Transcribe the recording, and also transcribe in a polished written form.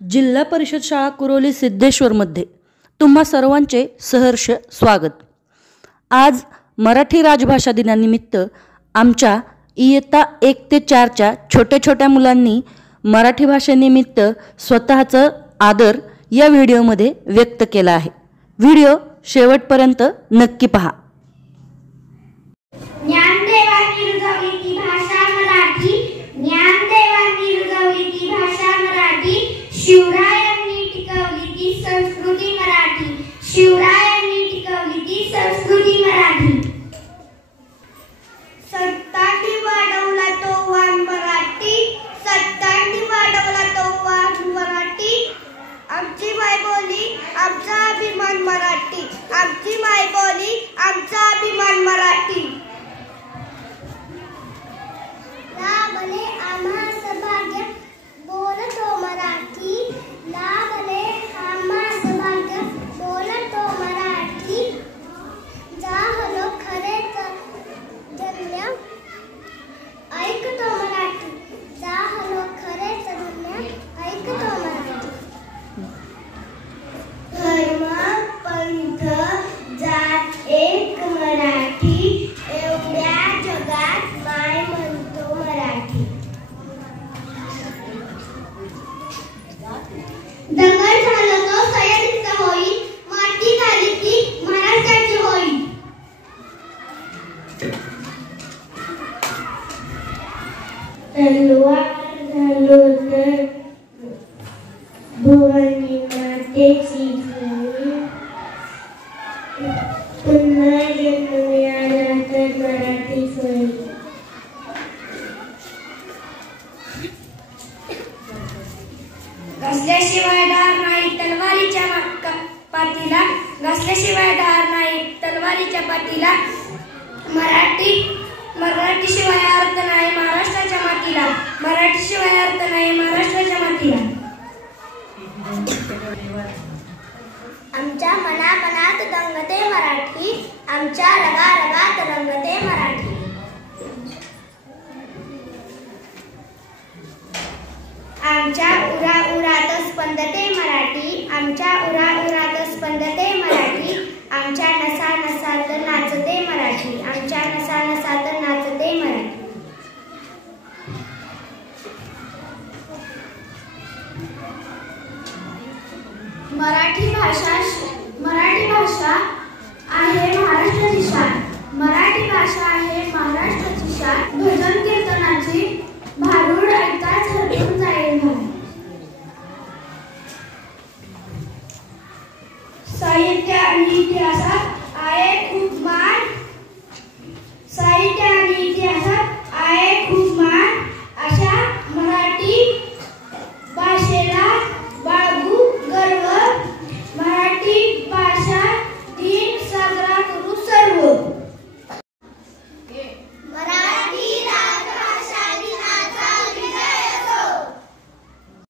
जिल्हा परिषद शाळा कुरोली सिद्धेश्वरमध्ये तुम्हा सर्वांचे सहर्ष स्वागत। आज मराठी राजभाषा दिनानिमित्त आमच्या इयत्ता 1 ते 4च्या छोट्या छोट्या मुलांनी मराठी भाषेनिमित्त स्वतःचा आदर या व्हिडिओमध्ये व्यक्त केला आहे। व्हिडिओ शेवटपर्यंत नक्की पहा। ज्ञानदेवांनी रुजवली ती भाषा मराठी, ज्ञानदेवांनी रुजवली ती भाषा मराठी, शिवरायांनी टिकवली ती संस्कृती मराठी, शिवरायांनी टिकवली ती संस्कृती मराठी। सत्तांनी वाढवला तो वाण मराठी, सत्तांनी वाढवला तो वाण मराठी, आमची मायबोली आमचा अभिमान मराठी, आमची मायबोली आमचा अभिमान मराठी। लाभले आम्हास भाग्य बोलतो मराठी, लाभले आम्हास भाग्य बोलतो मराठी, जाहलो खरेच धन्य ऐकतो मराठी, जाहलो खरेच धन्य ऐकतो मराठी। धर्म पंथ जात एक मराठी, एवढ्या जगात माय म्हणतो मराठी। दंगल झाला तो सह्याद्रीचा होई, माती झाली ती महाराष्ट्राची होई। तलवार झालो तर भुवनी मातेची पुन्हा जन्म मिळाला तर मराठीच होईल। घासल्याशिवाय डार नाही तलवारीच्या पाठीला, घासल्याशिवाय डार नाही तलवारीच्या पाठीला, मराठी शिवाय अर्थ नाही महाराष्ट्राच्या मातीला, मराठी शिवाय अर्थ नाही महाराष्ट्राच्या मातीला। आमच्या मनामनात दंगते मराठी, आमच्या रगारगात रंगते मराठी। आमच्या उराउरात स्पंदते मराठी, आमच्या उराउरात स्पंदते मराठी, आमच्या नसा नसात नाचते मराठी, आमच्या नसा नसात नाचते मराठी। मराठी भाषा आहे महाराष्ट्राची शान, मराठी भाषा आहे महाराष्ट्राची शान। भजन कीर्तनाची भारूड ऐकाच हरपून जाईल मन, साहित्य आणि इतिहासात आहे खूप